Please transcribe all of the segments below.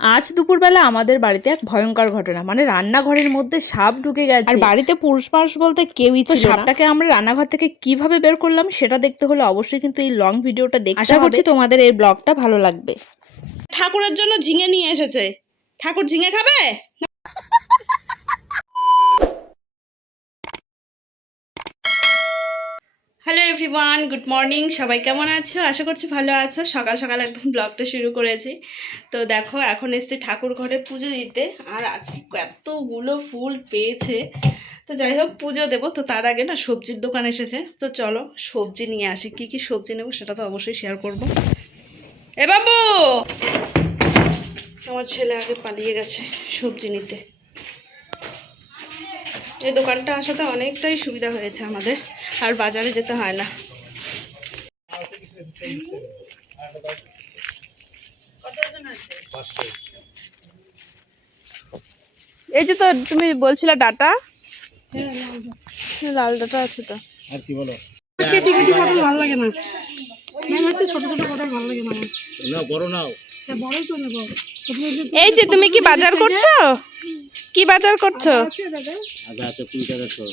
আজ দুপুরবেলা আমাদের বাড়িতে এক ভয়ঙ্কর ঘটনা, মানে রান্নাঘরের মধ্যে সাপ ঢুকে গেছে। আর বাড়িতে পুরুষ মানুষ বলতে কেউই ছিল না। সাপটাকে আমরা রান্নাঘর থেকে কিভাবে বের করলাম সেটা দেখতে হলে অবশ্যই কিন্তু এই লং ভিডিওটা দেখতে হবে। আশা করছি তোমাদের এই ব্লগটা ভালো লাগবে। ঠাকুরের জন্য ঝিঙে নিয়ে এসেছে। ঠাকুর ঝিঙে খাবে? Hello everyone, good morning. সবাই কেমন আছো? আশা করছি ভালো আছো। সকাল সকাল একদম ব্লগটা শুরু করেছি। তো দেখো, এখন এসছে ঠাকুর ঘরে পুজো দিতে। আর আজকে এতগুলো ফুল পেয়েছে। তো যাই হোক, পুজো দেবো। তো তার আগে না সবজির দোকান এসেছে। তো চলো সবজি নিয়ে আসি। কি কি সবজি নেবো সেটা তো অবশ্যই শেয়ার করবো। এ বাবু, আমার ছেলে আগে পালিয়ে গেছে সবজি নিতে। এই দোকানটা আসাতে অনেকটাই সুবিধা হয়েছে আমাদের, আর বাজারে যেতে হয় না। এই যে তো তুমি বলছিলে ডাটা, লাল ডাটা আছে তো। আর কি বলো? ভালো লাগে না, ছোট ছোট কথা ভালো লাগে না। না বড় নাও। বড়ই তো নেবো। এই যে তুমি কি বাজার করছো? কি বাজার করছো? আচ্ছা আচ্ছা 20 টাকা শো।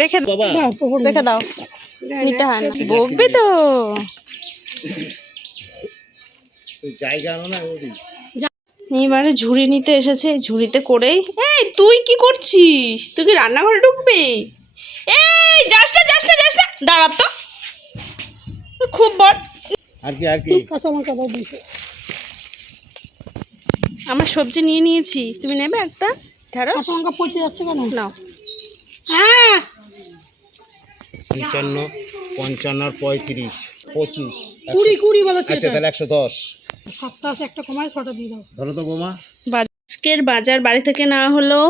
রেখে বাবা রেখে দাও, নিতে হয় না। বকবে তো। তুই জায়গা আনো না ওদি। এবারে ঝুড়ি নিতে এসেছে, ঝুড়িতে করেই। এই তুই কি করছিস? তুই কি রান্নাঘরে ঢুকবি? এই যাস না যাস না যাস না, দাঁড়া তো। খুব বড়। আর কি কাঁচা লঙ্কা দাও দিতে। আমার সবজি নিয়ে নিয়েছি, তুমি নেবে একটা? ধরো। কাঁচা লঙ্কা পচে যাচ্ছে কেন? নাও। হ্যাঁ 55 55 আর 35 25 কুড়ি বলেছে। আচ্ছা তাহলে 110। সপ্তাহে একটা কমায় 6টা দিয়ে দাও। ধরো তো বোমা। আজকের বাজার বাড়ি থেকে না হলো।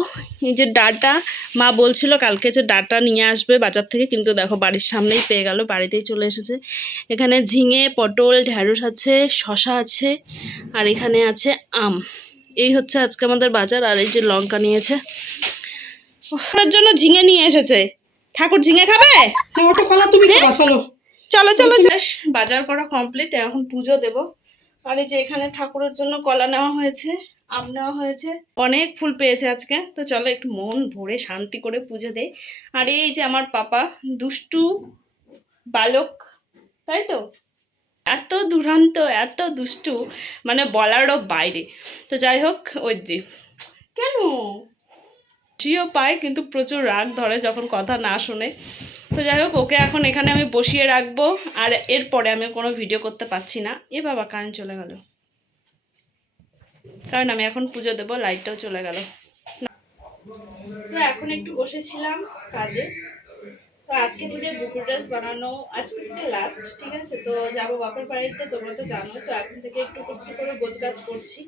এই যে ডাটা, মা বলছিল কালকে যে ডাটা নিয়ে আসবে বাজার থেকে, কিন্তু দেখো বাড়ির সামনেই পেয়ে গেল, বাড়িতেই চলে এসেছে। এখানে ঝিঙে, পটল, ঢ্যাঁড়স আছে, শশা আছে, আর এখানে আছে আম। এই হচ্ছে আজকে আমাদের বাজার। আর এই যে লঙ্কা নিয়েছে। ওর জন্য ঝিঙে নিয়ে এসেছে। ঠাকুর ঝিঙে খাবে? ওটা কলা তুমি খাবা, চলো। চলো চলো। বাজার করা কমপ্লিট, এখন পুজো দেব। আর এই যে এখানে ঠাকুরের জন্য কলা নেওয়া হয়েছে, আম নেওয়া হয়েছে। অনেক ফুল পেয়েছে আজকে। তো চলো একটু মন ভরে শান্তি করে পুজো দেই। আর এই যে আমার পাপা, দুষ্টু বালক, তাই তো, এত দুরান্ত, এত দুষ্টু, মানে বলারও বাইরে। তো যাই হোক, ওই যে কেন জিও পায়, কিন্তু প্রচুর রাগ ধরে যখন কথা না শোনে। তো যাই হোক, ওকে এখন এখানে আমি বসিয়ে রাখবো। আর এরপরে আমি কোনো ভিডিও করতে পারছি না। এ বাবা, কারেন্ট চলে গেল, কারণ আমি এখন পুজো দেবো। লাইটটাও চলে গেল। তো এখন একটু বসেছিলাম কাজে। তো আজকে থেকে বুকু ড্রেস বানানো আজকে থেকে লাস্ট, ঠিক আছে? তো যাবো বাপের বাড়িতে, তোমরা তো জানো। তো এখন থেকে একটু একটু করে গোছগাছ করছি।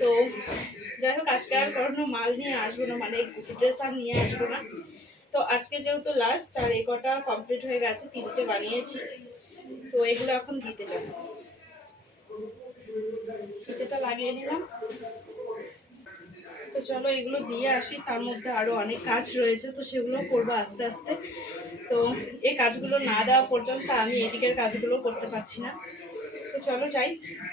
তো যাই হোক, আজকে আর কোনো মাল নিয়ে আসবো না, মানে বুকু ড্রেস আর নিয়ে আসবো না। তো আজকে যেহেতু লাস্ট, আর এই কটা কমপ্লিট হয়ে গেছে, 3টে বানিয়েছি। তো এগুলো এখন দিতে যাবো। ফিতেটা লাগিয়ে নিলাম। তো চলো এগুলো দিয়ে আসি। তার মধ্যে আরও অনেক কাজ রয়েছে, তো সেগুলো করবো আস্তে আস্তে। তো এই কাজগুলো না দেওয়া পর্যন্ত আমি এদিকের কাজগুলো করতে পারছি না। তো চলো যাই,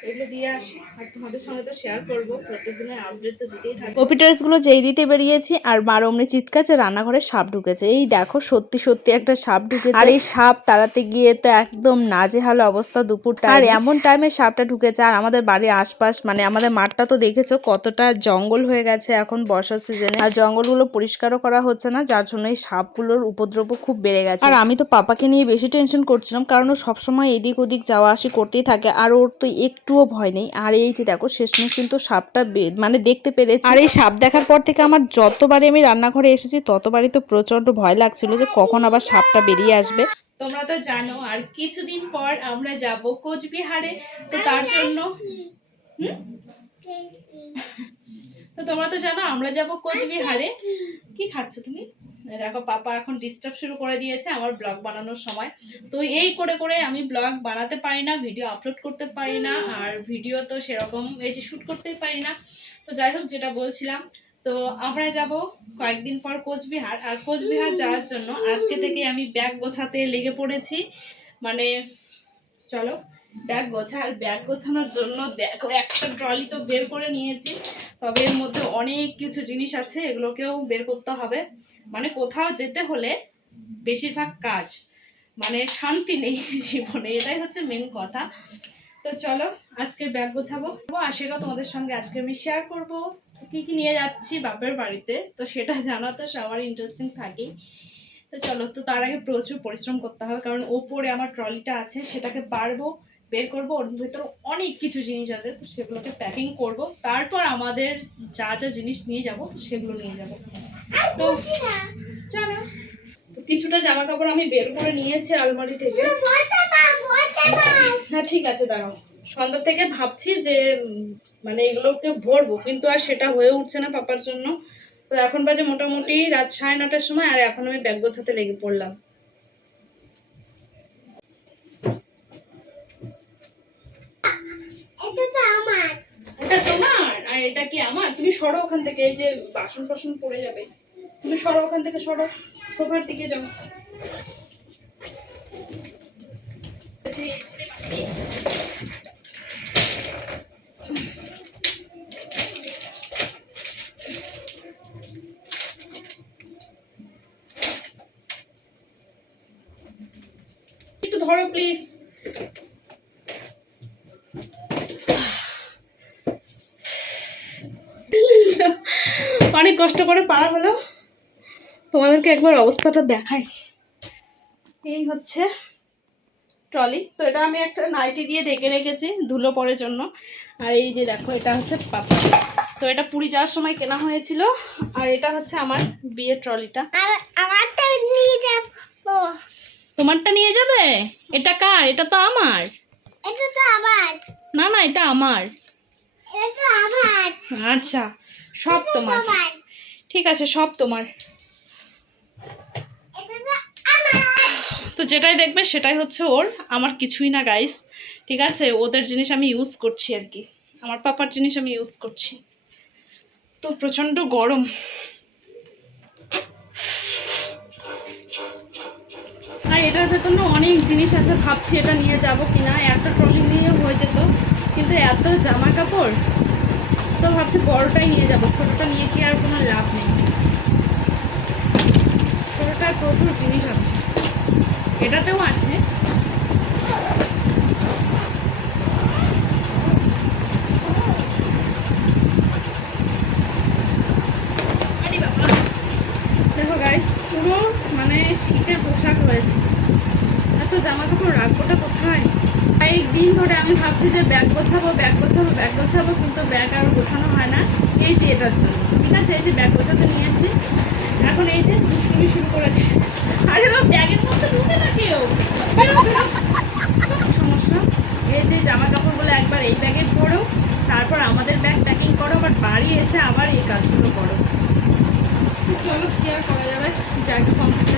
এগুলো দিয়ে আসি। আর তোমাদের সঙ্গে তো শেয়ার করবো, প্রত্যেকদিনের আপডেট তো দিতেই থাকবে। কপি ড্রেসগুলো যেই দিতে বেরিয়েছি আর মার অমনি চিৎকার যে রান্নাঘরে সাপ ঢুকেছে। এই দেখো, সত্যি সত্যি একটা সাপ ঢুকেছে। আর এই সাপ তাড়াতে গিয়ে তো একদম নাজেহাল অবস্থা দুপুরটা। আর এমন টাইমে সাপটা ঢুকেছে। আর আমাদের বাড়ির আশপাশ, মানে আমাদের মাঠটা তো দেখেছো কতটা জঙ্গল হয়ে গেছে এখন বর্ষার সিজনে। আর জঙ্গলগুলো পরিষ্কারও করা হচ্ছে না, যার জন্য এই সাপগুলোর উপদ্রব খুব বেড়ে গেছে। আর আমি তো পাপাকে নিয়ে বেশি টেনশন করছিলাম, কারণ ও সবসময় এদিক ওদিক যাওয়া আসি করতেই থাকে, আর ওর তো একটুও ভয় নেই। আর এই যে দেখো, শেষমেশ কিন্তু সাপটা মানে দেখতে পেরেছি। আর এই সাপ দেখার পর থেকে আমার যতবারই আমি রান্নাঘরে এসেছি ততবারই তো প্রচন্ড ভয় লাগছিল যে কখন আবার সাপটা বেরিয়ে আসবে। তোমরা তো জানো আর কিছুদিন পর আমরা যাব কোচবিহারে। তো তার জন্য তো তোমরা তো জানো আমরা যাব কোচবিহারে। কি খাচ্ছ তুমি? দেখো, পাপা এখন ডিস্টার্ব শুরু করে দিয়েছে আমার ব্লগ বানানোর সময়। তো এই করে করে আমি ব্লগ বানাতে পারি না, ভিডিও আপলোড করতে পারি না, আর ভিডিও তো সেরকম এই যে শ্যুট করতেই পারি না। তো যাই হোক, যেটা বলছিলাম, তো আমরা যাব কয়েকদিন পর কোচবিহার। আর কোচবিহার যাওয়ার জন্য আজকে থেকে আমি ব্যাগ গোছাতে লেগে পড়েছি। মানে চলো ব্যাগ গোছা, আর ব্যাগ গোছানোর জন্য দেখো একটা ট্রলি তো বের করে নিয়েছি, তবে এর মধ্যে অনেক কিছু জিনিস আছে, এগুলোকেও বের করতে হবে। মানে কোথাও যেতে হলে বেশিরভাগ কাজ, মানে শান্তি নেই জীবনে, এটাই হচ্ছে মেন কথা। তো চলো আজকে ব্যাগ গোছাবো, আর সেটা তোমাদের সঙ্গে আজকে আমি শেয়ার করব। কি কি নিয়ে যাচ্ছি বাপের বাড়িতে, তো সেটা জানা তো সবার ইন্টারেস্টিং থাকেই। তো চলো, তো তার আগে প্রচুর পরিশ্রম করতে হবে, কারণ ওপরে আমার ট্রলিটা আছে, সেটাকে পারবো বের করব, ওর ভিতরে অনেক কিছু জিনিস আছে, তো সেগুলোকে প্যাকিং করব, তারপর আমাদের যা যা জিনিস নিয়ে যাব সেগুলো নিয়ে যাব। তো চলো, তো কিছুটা জামা কাপড় আমি বের করে নিয়েছি আলমারি থেকে। হ্যাঁ ঠিক আছে, দাঁড়াও। সন্ধ্যা থেকে ভাবছি যে মানে এগুলোকে ভরবো, কিন্তু আর সেটা হয়ে উঠছে না পাপার জন্য। তো এখন বাজে মোটামুটি রাত 9:30টার সময়, আর এখন আমি ব্যাগ গোছাতে লেগে পড়লাম। এটা তোমার আর এটা কি আমার? তুমি সরো ওখান থেকে, এই যে বাসন টাসন পড়ে যাবে, তুমি সরো ওখান থেকে, সরো, সোফার দিকে যাও। একটু ধরো প্লিজ। অনেক কষ্ট করে পারা হলো, তোমাদেরকে একবার অবস্থাটা দেখাই। এই হচ্ছে ট্রলি, তো এটা আমি একটা নাইটি দিয়ে ঢেকে রেখেছি ধুলো পড়ার জন্য। আর এই যে দেখো, এটা হচ্ছে পাপা, তো এটা পুরী যাওয়ার সময় কেনা হয়েছিল। আর এটা হচ্ছে আমার বিয়ের ট্রলিটা। আমারটা নিয়ে যাব। তোমারটা নিয়ে যাবে? এটা কার? এটা তো আমার। এটা তো আমার। না না, এটা আমার। এটা তো আমার। আচ্ছা, সব তোমার। ঠিক আছে, সব তোমার। এটা তো আমার। তো যেটাই দেখবে সেটাই হচ্ছে ওর, আমার কিছুই না গাইস। ঠিক আছে, ওদের জিনিস আমি ইউজ করছি আর কি, আমার পাপার জিনিস আমি ইউজ করছি। তো প্রচণ্ড গরম। আর এটার ভেতর না অনেক জিনিস আছে, ভাবছি এটা নিয়ে যাব কিনা। একটা ট্রলি নিয়ে হয়ে যেত, কিন্তু এত জামা কাপড়, তো ভাবছি বড়টাই নিয়ে যাব, ছোটটা নিয়ে কি আর কোনো লাভ নেই। ছোটটায় প্রচুর জিনিস আছে, এটাতেও আছে। আরে বাবা, দেখো গাইস, পুরো মানে শীতের পোশাক হয়েছে। এত জামা কাপড় রাখবোটা কোথায়? এই দিন ধরে আমি ভাবছি যে ব্যাগ গোছাবো, ব্যাগ গোছাবো, ব্যাগ গোছাবো, কিন্তু ব্যাগ আর গোছানো হয় না। এই যে এটার জন্য, ঠিক আছে, এই যে ব্যাগ গোছাতে নিয়েছি, এখন এই যে দুষ্টুমি শুরু করেছে। আরে বাবা, ব্যাগের মধ্যে ঢুকে না কেউ, সমস্যা। এই যে জামা কাপড়গুলো একবার এই ব্যাগে ভরো, তারপর আমাদের ব্যাগ প্যাকিং করো, আবার বাড়ি এসে আবার এই কাজগুলো করো। চলো, কি আর করা যাবে, যা একটু কমপ্লিট